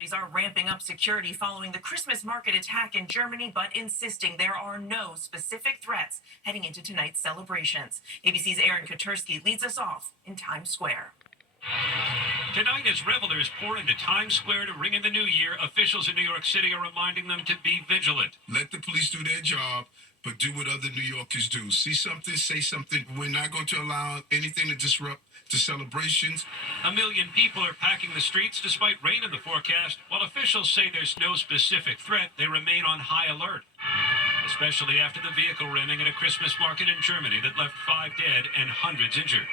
Authorities are ramping up security following the Christmas market attack in Germany, but insisting there are no specific threats heading into tonight's celebrations. ABC's Aaron Katersky leads us off in Times Square. Tonight, as revelers pour into Times Square to ring in the new year, officials in New York City are reminding them to be vigilant. Let the police do their job, but do what other New Yorkers do. See something, say something. We're not going to allow anything to disrupt the celebrations. 1 million people are packing the streets despite rain in the forecast. While officials say there's no specific threat, they remain on high alert, especially after the vehicle ramming at a Christmas market in Germany that left 5 dead and hundreds injured.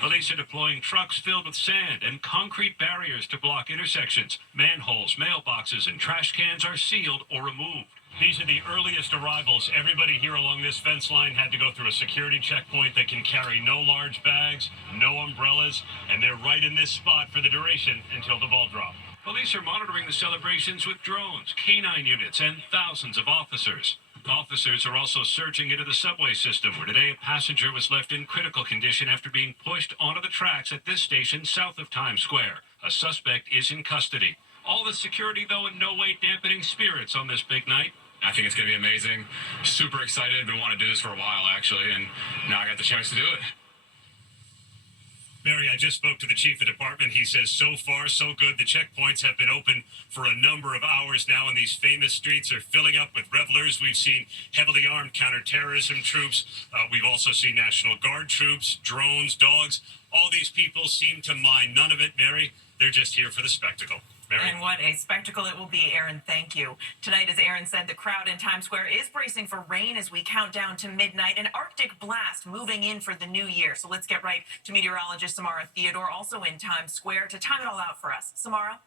Police are deploying trucks filled with sand and concrete barriers to block intersections. Manholes, mailboxes, and trash cans are sealed or removed. These are the earliest arrivals. Everybody here along this fence line had to go through a security checkpoint that can carry no large bags, no umbrellas, and they're right in this spot for the duration until the ball drop. Police are monitoring the celebrations with drones, canine units, and thousands of officers. Officers are also searching into the subway system, where today a passenger was left in critical condition after being pushed onto the tracks at this station south of Times Square. A suspect is in custody. All the security, though, in no way dampening spirits on this big night. I think it's going to be amazing. Super excited. Been wanting to do this for a while, actually, and now I got the chance to do it. Mary, I just spoke to the chief of department. He says so far, so good. The checkpoints have been open for a number of hours now, and these famous streets are filling up with revelers. We've seen heavily armed counterterrorism troops. We've also seen National Guard troops, drones, dogs. All these people seem to mind none of it, Mary. They're just here for the spectacle. Mary. And what a spectacle it will be, Aaron. Thank you. Tonight, as Aaron said, the crowd in Times Square is bracing for rain as we count down to midnight. An Arctic blast moving in for the new year. So let's get right to meteorologist Samara Theodore, also in Times Square, to time it all out for us. Samara?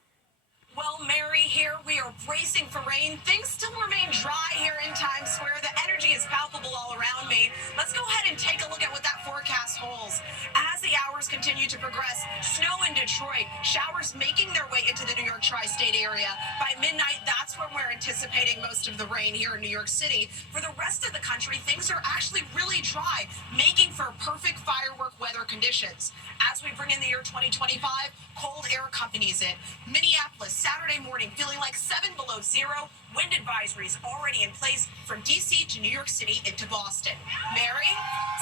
Well, Mary, here we are bracing for rain. Things still remain dry here in Times Square. The energy is palpable all around me. Let's go ahead and take a look at what that forecast holds. As the hours continue to progress, snow in Detroit, showers making their way into the New York tri-state area. By midnight, that's when we're anticipating most of the rain here in New York City. For the rest of the country, things are actually really dry, making for perfect firework weather conditions. As we bring in the year 2025, cold air accompanies it. Minneapolis, Saturday morning, feeling like 7 below zero. Wind advisories already in place from D.C. to New York City into Boston. Mary?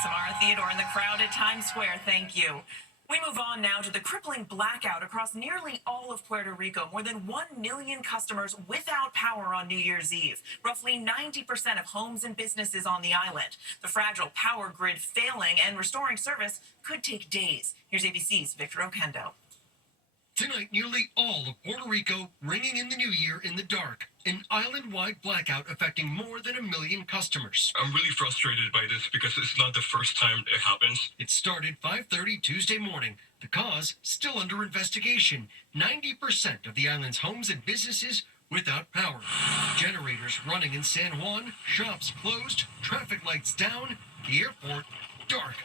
Samara Theodore in the crowd at Times Square. Thank you. We move on now to the crippling blackout across nearly all of Puerto Rico. More than 1 million customers without power on New Year's Eve. Roughly 90% of homes and businesses on the island. The fragile power grid failing and restoring service could take days. Here's ABC's Victor Oquendo. Tonight, nearly all of Puerto Rico ringing in the new year in the dark. An island-wide blackout affecting more than 1 million customers. I'm really frustrated by this because it's not the first time it happens. It started 5:30 Tuesday morning. The cause still under investigation. 90% of the island's homes and businesses without power. Generators running in San Juan, shops closed, traffic lights down, the airport dark.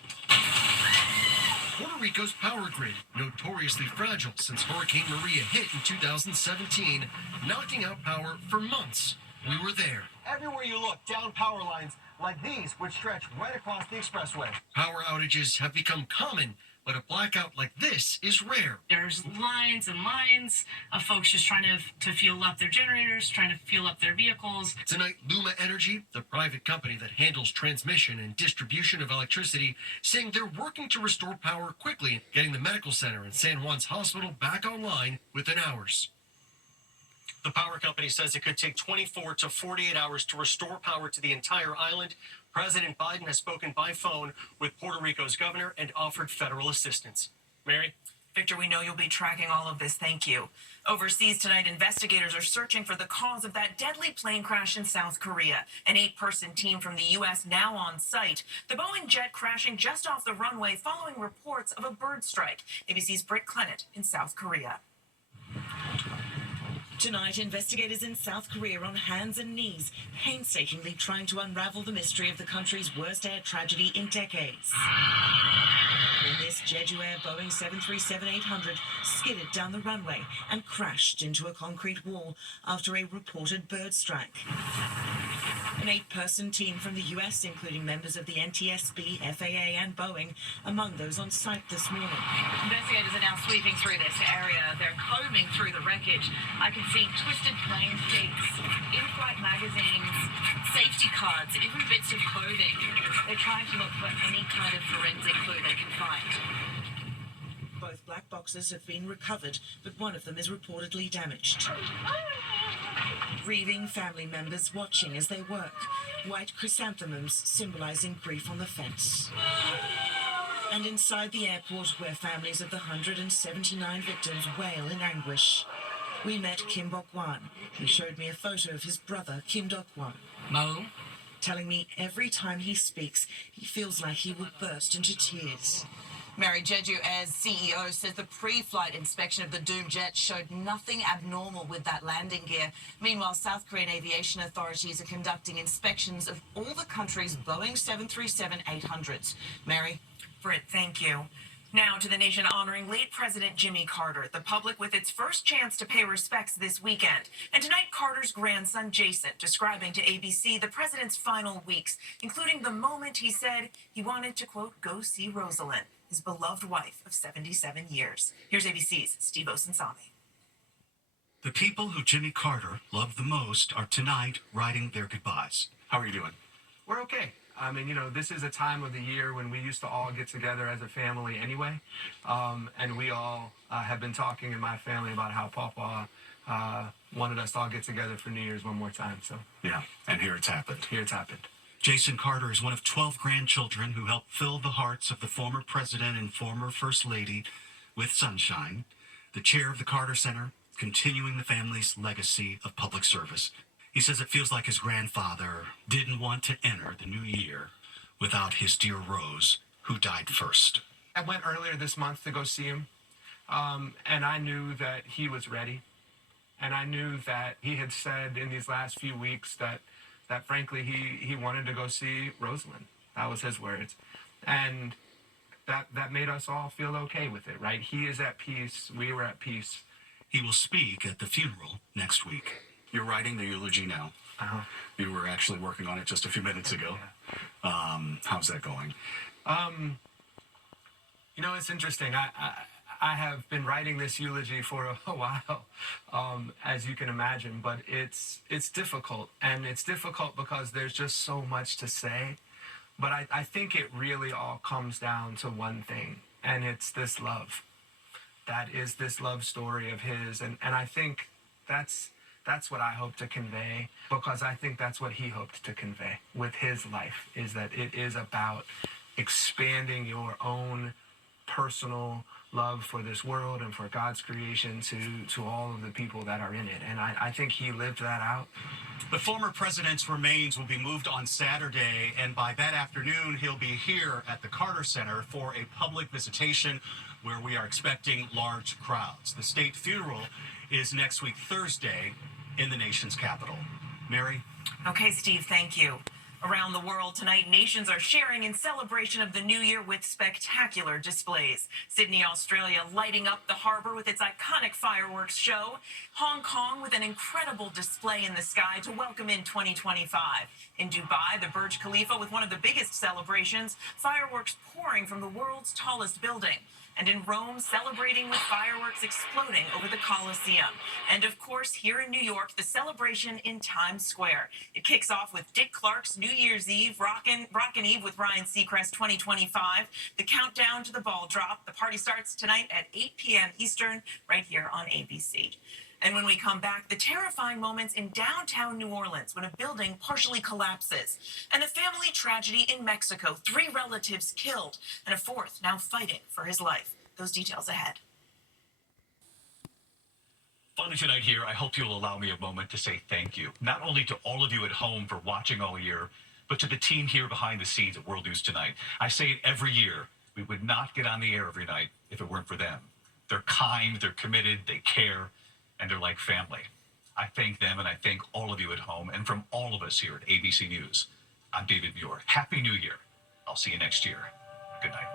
Puerto Rico's power grid, notoriously fragile since Hurricane Maria hit in 2017, knocking out power for months. We were there. Everywhere you look, down power lines like these, which stretch right across the expressway. Power outages have become common, but a blackout like this is rare. There's lines and lines of folks just trying to fuel up their generators, trying to fuel up their vehicles. Tonight, Luma Energy, the private company that handles transmission and distribution of electricity, saying they're working to restore power quickly, getting the medical center and San Juan's hospital back online within hours. The power company says it could take 24 to 48 hours to restore power to the entire island. President Biden has spoken by phone with Puerto Rico's governor and offered federal assistance. Mary? Victor, we know you'll be tracking all of this. Thank you. Overseas tonight, investigators are searching for the cause of that deadly plane crash in South Korea. An 8-person team from the U.S. now on site. The Boeing jet crashing just off the runway following reports of a bird strike. ABC's Britt Clennett in South Korea. Tonight, investigators in South Korea are on hands and knees, painstakingly trying to unravel the mystery of the country's worst air tragedy in decades. When this Jeju Air Boeing 737-800 skidded down the runway and crashed into a concrete wall after a reported bird strike. An An 8-person team from the US, including members of the NTSB, FAA, and Boeing, among those on site this morning. Investigators are now sweeping through this area. They're combing through the wreckage. I can see twisted plane seats, in-flight magazines, safety cards, even bits of clothing. They're trying to look for any kind of forensic clue they can find. Both black boxes have been recovered, but one of them is reportedly damaged. Grieving family members watching as they work. White chrysanthemums symbolizing grief on the fence. And inside the airport, where families of the 179 victims wail in anguish. We met Kim Bok-wan, who showed me a photo of his brother, Kim Dok-wan. Mo? Telling me every time he speaks, he feels like he will burst into tears. Mary, Jeju Air's CEO says the pre-flight inspection of the doomed jet showed nothing abnormal with that landing gear. Meanwhile, South Korean aviation authorities are conducting inspections of all the country's Boeing 737-800s. Mary? Britt, thank you. Now to the nation honoring late President Jimmy Carter, the public with its first chance to pay respects this weekend. And tonight, Carter's grandson, Jason, describing to ABC the president's final weeks, including the moment he said he wanted to, quote, go see Rosalind, his beloved wife of 77 years. Here's ABC's Steve Osunsami. The people who Jimmy Carter loved the most are tonight writing their goodbyes. How are you doing? We're okay. I mean, you know, this is a time of the year when we used to all get together as a family anyway. And we all have been talking in my family about how Papa wanted us to all get together for New Year's one more time. So Yeah, and here it's happened. here it's happened. Jason Carter is one of 12 grandchildren who helped fill the hearts of the former president and former first lady with sunshine. The chair of the Carter Center, continuing the family's legacy of public service. He says it feels like his grandfather didn't want to enter the new year without his dear Rose, who died first. I went earlier this month to go see him, and I knew that he was ready. And I knew that he had said in these last few weeks that frankly, he wanted to go see Rosalind. That was his words. And that made us all feel okay with it, right? He is at peace. We were at peace. He will speak at the funeral next week. You're writing the eulogy now. Uh-huh. You were actually working on it just a few minutes ago. Yeah. How's that going? You know, it's interesting. I have been writing this eulogy for a while, as you can imagine, but it's difficult. And it's difficult because there's just so much to say. But I think it really all comes down to one thing, and it's this love. That is this love story of his. And I think that's what I hope to convey, because I think that's what he hoped to convey with his life, is that it is about expanding your own personal love for this world and for God's creation to all of the people that are in it. And I think he lived that out. The former president's remains will be moved on Saturday, and by that afternoon, he'll be here at the Carter Center for a public visitation where we are expecting large crowds. The state funeral is next week, Thursday, in the nation's capital. Mary? Okay, Steve, thank you. Around the world tonight, nations are sharing in celebration of the new year with spectacular displays. Sydney, Australia lighting up the harbor with its iconic fireworks show. Hong Kong with an incredible display in the sky to welcome in 2025. In Dubai, the Burj Khalifa with one of the biggest celebrations, fireworks pouring from the world's tallest building. And in Rome, celebrating with fireworks exploding over the Colosseum. And of course, here in New York, the celebration in Times Square. It kicks off with Dick Clark's New Year's Eve, Rockin' Eve with Ryan Seacrest 2025. The countdown to the ball drop. The party starts tonight at 8 p.m. Eastern, right here on ABC. And when we come back, the terrifying moments in downtown New Orleans when a building partially collapses. And a family tragedy in Mexico, 3 relatives killed, and a 4th now fighting for his life. Those details ahead. Finally tonight here, I hope you'll allow me a moment to say thank you, not only to all of you at home for watching all year, but to the team here behind the scenes at World News Tonight. I say it every year, we would not get on the air every night if it weren't for them. They're kind, they're committed, they care, and they're like family. I thank them, and I thank all of you at home, and from all of us here at ABC News, I'm David Muir. Happy New Year. I'll see you next year. Good night.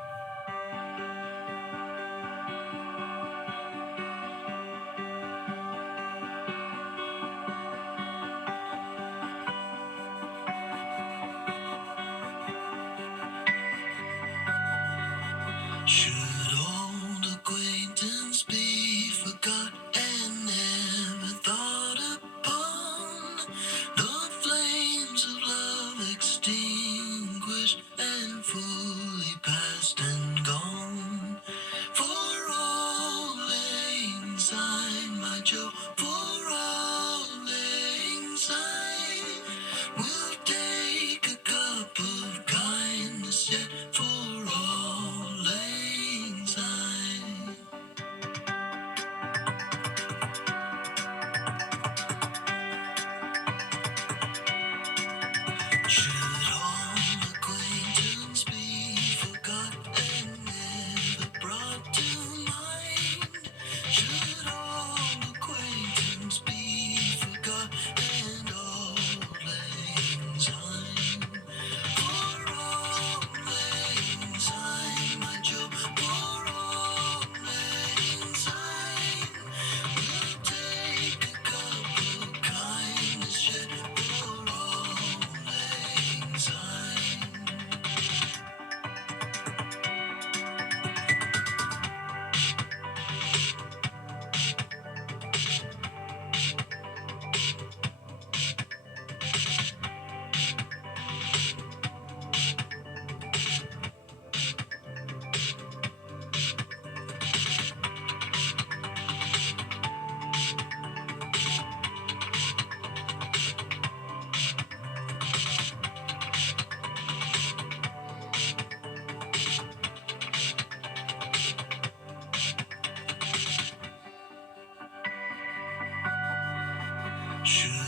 Should